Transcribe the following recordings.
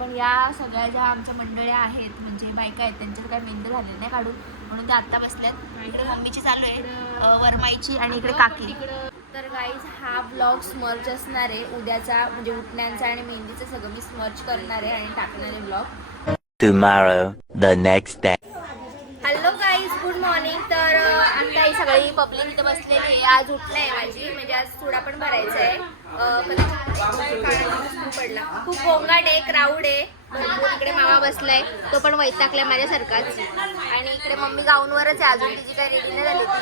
पण या सगळ्या ज्या आमच्या मंडळ्या आहेत म्हणजे बायका आहेत त्यांच्यात काही मेंद झालेलं नाही काढून, म्हणून ते आत्ता बसल्यात. इकडे मम्मीची चालू आहे वरमाईची आणि इकडे काकी. तर गाईज हा ब्लॉग स्मर्च असणार आहे उद्याचा, म्हणजे उठण्यांचा आणि मेहंदीचं सगळं मी स्मर्च करणार आहे आणि टाकणार आहे blog. Tomorrow, the next day. Hello guys, good morning. तर आता ही सगळी पब्लिक इथं बसलेली आहे. आज उठलं आहे माझी, म्हणजे आज चुडा पण भरायचा आहे. पडला खूप गोंगाट आहे, क्राऊड आहे भरपूर. इकडे मामा बसलाय, तो पण वैतागलाय माझ्यासारखाच. आणि इकडे मम्मी गाऊनवरच आहे अजून, तिची काही रेडी नाही झाली ती.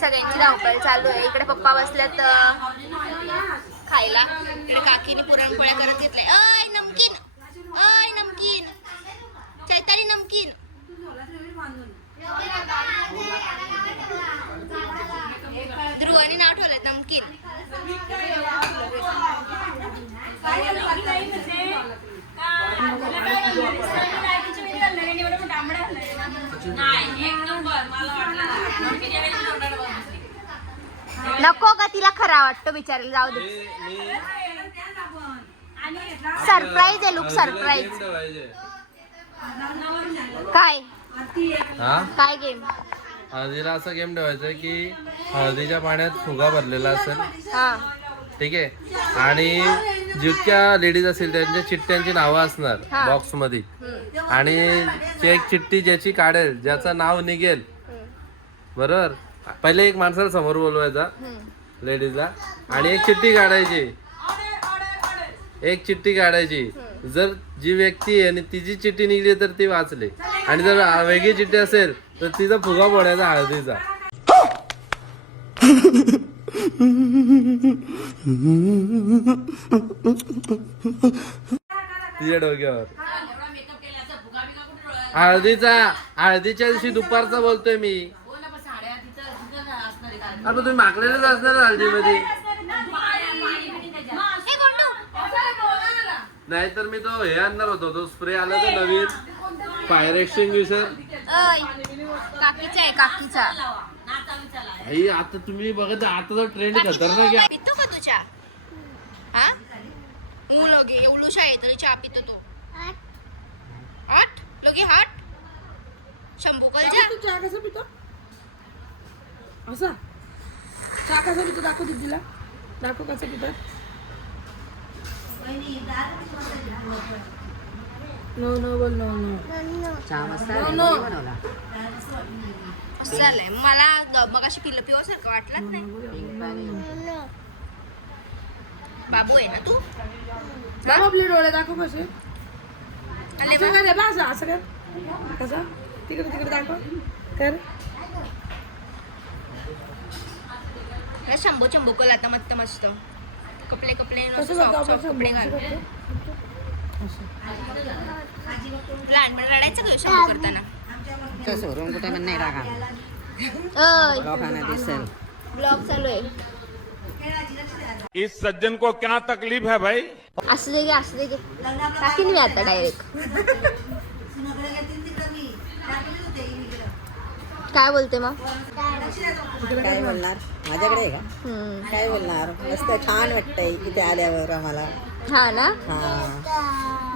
सगळ्यांची धावपळ चालू आहे. इकडे पप्पा बसल्यात खायला. इकडे काकीने पुरणपोळ्या करत घेतलाय. अय नमकीन, अय नमकीन, चैताली नमकीन. ध्रुवानी नाव ठेवलंय नमकीन. नको का तिला खरा वाटतं बिचारीला, जाऊ दे. सरप्राईज आहे, लुक सरप्राईज. काय काय गेम? हळदीला असा गेम ठेवायचा की हळदीच्या पाण्यात फुगा भरलेला असेल, ठीक आहे, आणि जितक्या लेडीज असतील त्यांच्या चिठ्ठ्यांची नावं असणार बॉक्स मध्ये, आणि एक चिठ्ठी ज्याची काढेल, ज्याचं नाव निघेल, बरोबर, पहिले एक माणसाला समोर बोलवायचा लेडीजला आणि एक चिठ्ठी काढायची. जर जी व्यक्ती आहे आणि तिची चिठ्ठी निघली तर ती वाचली, आणि जर वेगळी चिठ्ठी असेल तर तिचा फुगा फोडायचा हळदीचा. तिच्या डोक्यावर हळदीच्या दिवशी दुपारचा बोलतोय मी. आता तुम्ही मागलेलेच असणार हळदीमध्ये. नाही तर मी तो हे आणणार होतो, तो स्प्रे आला तो नवीन फायर एक्सटिंग्विशर. काकीचा आहे, काकीचा. आता तुम्ही बघत आता तो ट्रेंड खतरनाक आहे. पितो का तुझ्या? हा मू लगे एवढूशा आहे तरी चहा पितो तो. 8 लगे 8 शंभू कलचा. तू चहा कसा पितो? असा चहा कसा पितो? दाखव दीदीला, दाखव कसा पितो. नो नो बोल, नो नो चहा मस्त बनवला. असं झालंय मला मगाशी पिवसारखं वाटलंच नाही. बाबू आहे ना तू? दाखव आपले डोळे, दाखव कसे. आले असं काय बा, असं काय कसा तिकडे तिकडे दाखव कर. शंभू चंबू कल आता मस्त मस्त कपडे कसं करतो आपण? कपडे घाल. लहानपणी रडायचं का शंभू करताना? कुठे पण नाही टाका, ब्लॉग चालू आहे. इस सज्जन को क्या तकलीफ है भाई? असं दे गे टाकीन मी आता डायरेक्ट. काय बोलते मग? काय बोलणार, माझ्याकडे आहे का? काय बोलणार, मस्त छान वाटतंय इथे आल्यावर आम्हाला. हा ना, हा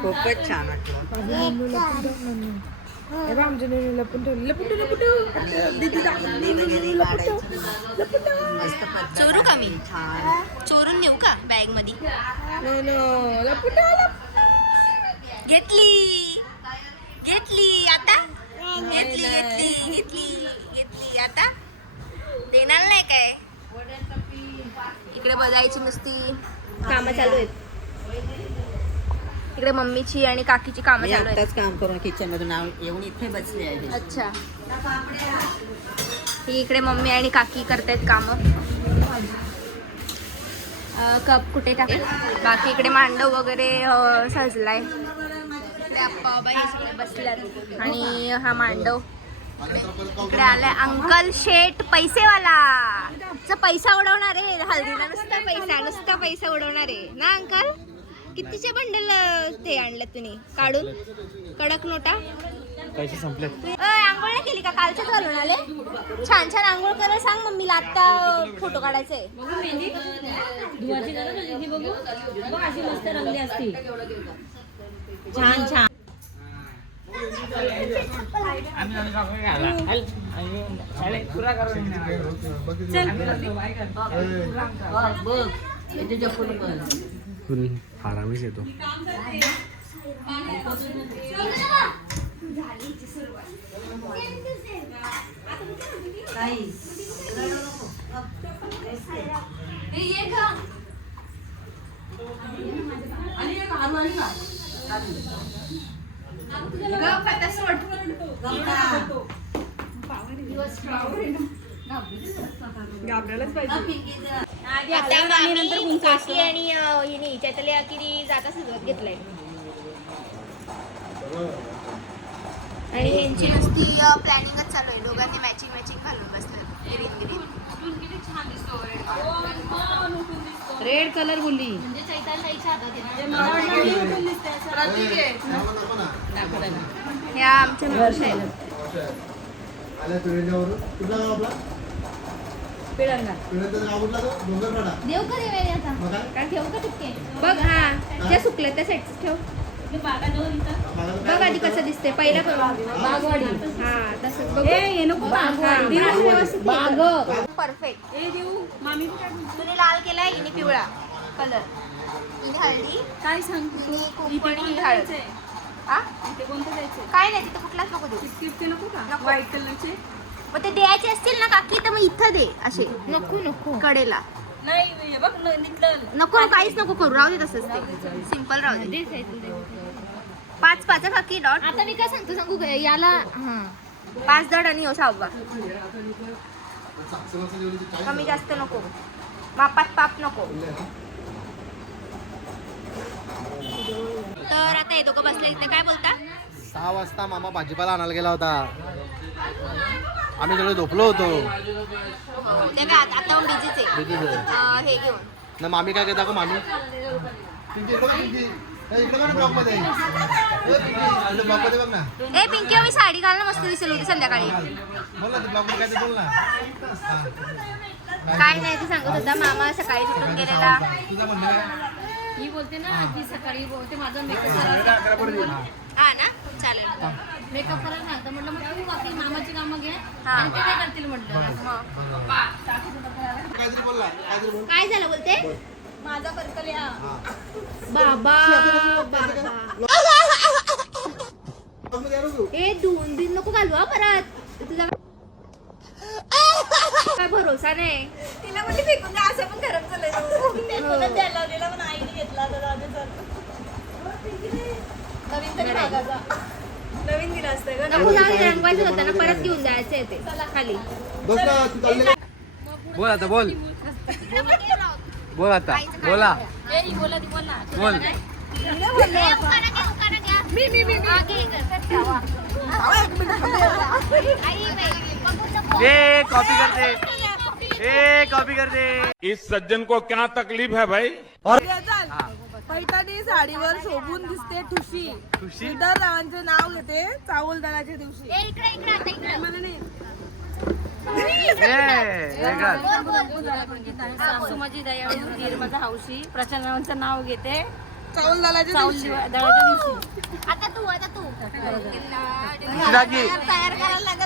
खूपच छान वाटलं. आमच्या लपून ठेवलं, लपून दीदी चोरू का मी? चोरून नेऊ का बॅग मध्ये? घेतली आता, घेतली आता. देणार नाही काय? इकडे बजायची नुसती कामं चालू आहेत. इकडे मम्मीची आणि काकीची कामं चालू आहेत. आताच काम करून किचन मधून येऊन इथे बसले आहे. अच्छा, ही इकडे मम्मी आणि काकी करतायत कामं. कप कुठे टाकले? बाकी इकडे मांडव वगैरे सजलाय. बसल्यात आणि हा मांडव. इकडे आलाय अंकल शेठ पैसेवाला. पैसा उडवणार आहे हल्दीला, नुसता पैसा उडवणार आहे ना अंकल. कितीचे बंडल ते आणले तुम्ही काढून? कडक नोटा. पैसे संपले. आंघोळ नाही केली का? कालच्याच घालून आले. छान छान आंघोळ करायला सांग मम्मीला, आता फोटो काढायचे. धुवाची गरज होती ती बघू. बघ अशी मस्त रंगली असती. छान छान. फुल आरामीच येतो. आता मामी, काकी आणि हिने त्यातल्या किती जाता सुरुवात घेतलाय. आणि यांची नुसती प्लॅनिंगच चालू आहे. दोघांनी मॅचिंग घालून बसतात. ग्रीन ग्रीन रेड कलर बोलली. म्हणजे चैतालीच्या हातात ह्या आमच्या मावशी आहेत. देव का देवे आता काय ठेवू का टिपके बघ. हा त्या सुकल्या त्या सेट ठेव. बघ आधी कसं दिसते पहिला करू. बागवाडी. हा तसंच परफेक्ट. तुने लाल केलाय, हिने पिवळा कलर, हिने हळदी. काय सांगते कुंपणी हळद. हा काय नाही तिथं कुठलाच नको देऊ. व्हाईट कलरचे मग ते द्यायचे असतील ना काकी तर मग इथं दे असे. नको कडेला नाही बघ नको, काहीच नको करू. राहू दे तसंच, ते सिंपल राहू दे. 5 काकी डॉट. आता मी काय सांगू याला 5 दड आणि 6. कमी जास्त नको, मापात पाप नको. तर आता हे दोघं बसले इथे. काय बोलता? 6 वाजता मामा भाजीपाला आणायला गेला होता. आम्ही सगळे झोपलो होतो. ते काय आता बिझीच आहे. हे घेऊन ना मामी काय घेता का मामी? ए पिंकी, मी साडी घालणं मस्त दिसेल होती संध्याकाळी. काय नाही ते सांगत होता मामा सकाळी तिथून गेलेला. ही बोलते ना की सकाळी बोलते माझा मेकअप हा ना, चालेल. मेकअप करायला सांगता म्हटलं मग तू बाकी मामाची कामं घे आणि ते काय करतील म्हटलं. काय झालं बोलते? माझा पर्कल या बाबा ए 2 दिन नको घालू हा परत. तुझा काय भरोसा नाही. तिला म्हणजे फेकून द्या असं पण खराब झालंय. द्यायला लावलेला पण आईने घेतला नवीन तरी मागायचा. नवीन दिला असतं नको जाऊ दे, रंगवायचं होतं ना, परत घेऊन जायचं आहे ते खाली. बोल आता, बोल आता, बोला. बोल. कॉपी करते. इस सज्जन को क्या तकलीफ है भाई? पैठणी साडीवर शोभून दिसते ठुशी. दर रावांचे नाव घेते चावलदाराच्या दिवशी. सासू माझी दयाळू, दीर माझा हौशी, प्रचंडांचं नाव घेते चावलदाराच्या दिवशी. दिवशी. आता तू तयार करायला लागेल. तयार करायला लागेल.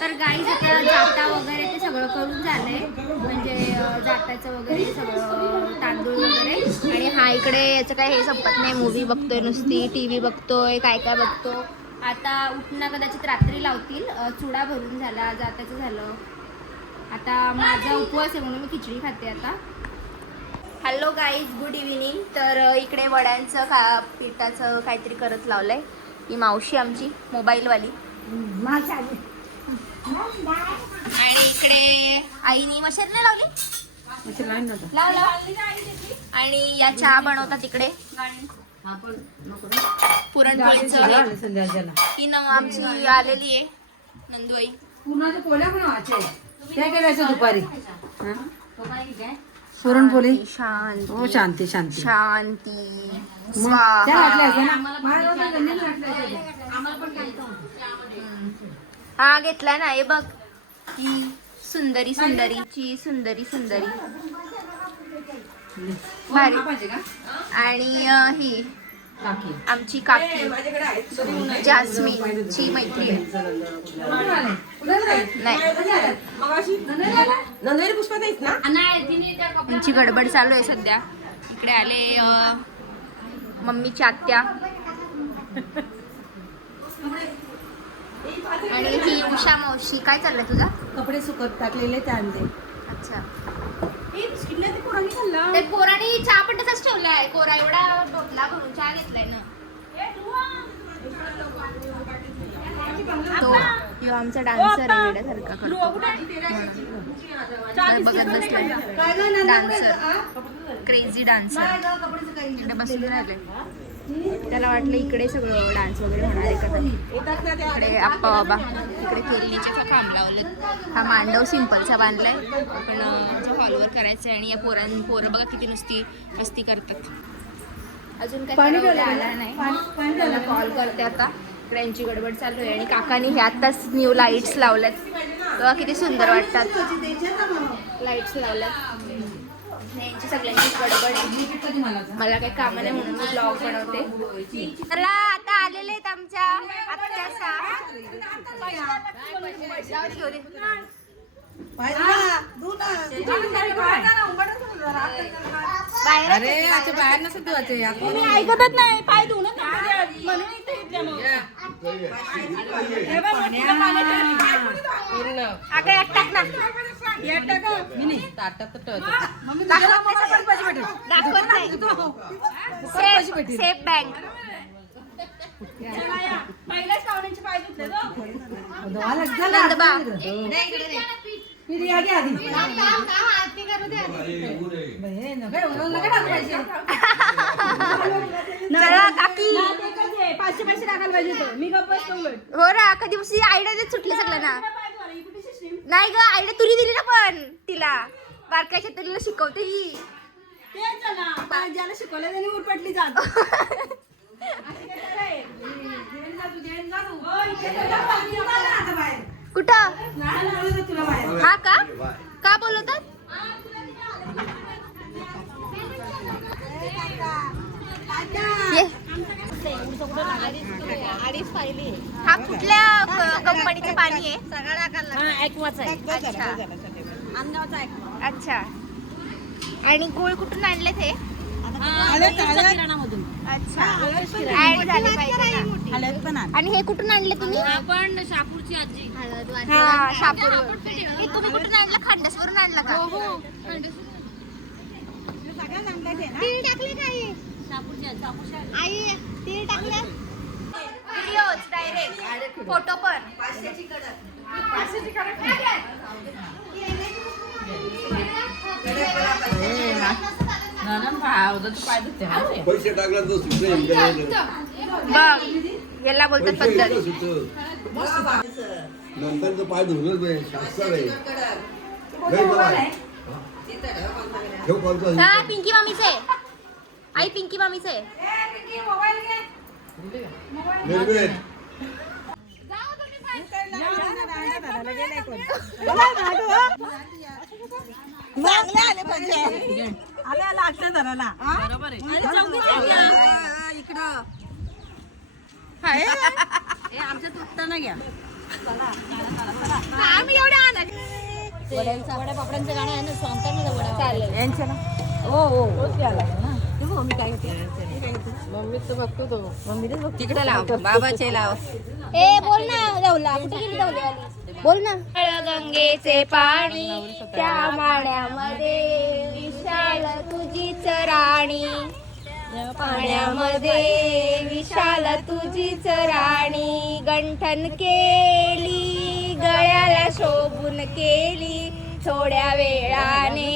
तर गाईज आता जाता वगैरे ते सगळं करून झालंय, म्हणजे जाताचं वगैरे सगळं तांदूळ वगैरे. आणि हा इकडे याचं काय हे संपत नाही, मूवी बघतोय नुसती, TV बघतोय, काय काय बघतो. आता उठणं कदाचित रात्री लावतील. चुडा भरून झाला, जाताचं झालं. आता माझा उपवास आहे म्हणून मी खिचडी खाते आता. Hello guys, good evening. तर इकडे वड्यांचं पिठाचं काहीतरी करत लावलंय. ही मावशी आमची मोबाईलवाली. आणि इकडे आईनी मशीन नाही लावली, लावला. आणि या चहा बनवतात इकडे पुरणपोळीचं. ती आमची आलेली आहे नंदुबाई. पुरणाच्या पोळ्या बनवायच्या, काय करायचं दुपारी? पुरणपोळी. शांती, हो शांती शांती शांती, हा घेतला ना. हे बघ, ही सुंदरी सुंदरीची सुंदरी सुंदरी भारी. आणि ही आमची काकी जास्मिनची मैत्री आहे. नंदुबाई पुष्पात आहेत ना? त्यांची गडबड चालू आहे सध्या. इकडे आले मम्मीची आत्या आणि ही उषा मावशी. काय चाललंय तुझा? कपडे सुकत टाकलेले ते आणले. अच्छा, ते पोराने चहा पण तसाच ठेवलाय. कोरा एवढा डोटला भरून चहा घेतलाय ना तो. ह्यो आमचा डान्सर आहे, वेड्यासारखा करतो बघत बसलाय. डान्सर, क्रेझी डान्सर इकडे बसून राहिले. त्याला वाटलं इकडे सगळं डान्स वगैरे होणार आहे का. इकडे आप्पा बाबा, इकडे केळणीचे खांब लावलेत. हा मांडव सिंपलचा बांधलाय, पण आमच्या हॉलवर करायचं आहे. आणि या पोरं बघा किती नुसती मस्ती करतात. अजून काय आला नाही, त्याला कॉल करते आता. इकडे यांची गडबड चालू आहे. आणि काकानी हे आत्ताच न्यू लाईट्स लावल्यात, तेव्हा किती सुंदर वाटतात. लाईट्स लावल्यात. यांची सगळ्यांची गडबड. मला काही काम नाही म्हणून मी ब्लॉग बनवते. चला, आता आलेले आहेत आमच्या आत्याचा. बाहेर नसत धुवायचे. ऐकतच नाही, पाय धुवून सेफ बँक. पैसे टाकायला पाहिजे. मी गप्प हो ना, कधी आयडिया सुटली सगळ्यांना. नाही ग, आयडिया तुरी दिली ना, पण तिला बारकायच्या तरीला शिकवते ही. ज्याला शिकवलं त्याने उरपटली जात. कुठं? हा का बोलवतात? हा कुठल्या कंपनीचं पाणी आहे? अच्छा. आणि गुळ कुठून आणले ते? अच्छा, ऍड झाले पाहिजे. आणि हे कुठून आणले तुम्ही? आपण शापूरची आजी. हा, शापूर. हे तुम्ही कुठून आणलं? खांडसवरून आणलं का? तीळ टाकले काय? आई तीळ टाकले. व्हिडिओज डायरेक्ट, फोटो पण. पैसे टाकला तर बघ, याला बोलतात पद्धत. नंतर पाय धुवूनच नाही, शास्त्र आहे. हा, पिंकी मामीच आहे. आई पिंकी मामीच आहे. चांगले आले पाहिजे आले लागतं धराला बरोबर इकडं आमच्या तुटताना घ्या आम्ही एवढे आणत वड्या पापडांचं गाणं आहे ना सांगता ना वड्या चालेल यांच्या ना हो हो ना मम्मी काय मम्मीच बघतो तो मम्मीच बघ तिकडे लाव बाबाचे लाव ए बोल ना दौला कुठे गेली दौलेवाली बोल ना गंगेचे पाणी त्या माण्यामध्ये विशाल तुझीच राणी पाण्यामध्ये विशाल तुझीच राणी गंठन केली गळ्याला शोभून केली थोड्या वेळाने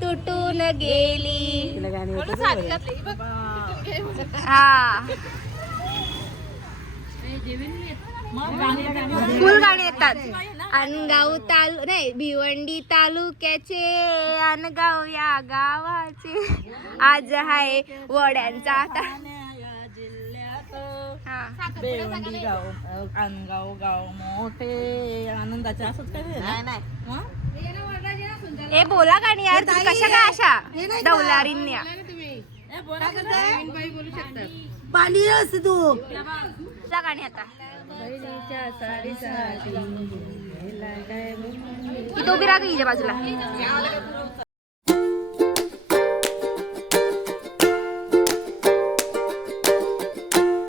तुटून गेली हा फुल गाणी येतात अनगाव नाही भिवंडी तालुक्याचे अनगाव या गावाचे आज आहे वड्यांचा बेवंडी गाव अनगाव गाव मोठे आनंदाचे असंच काय नाही ए बोला गाणी यार तुम्ही कशा काय अशा डौलारींनी पाणी असं तू गाणी आता इथं उभी राहा हिच्या बाजूला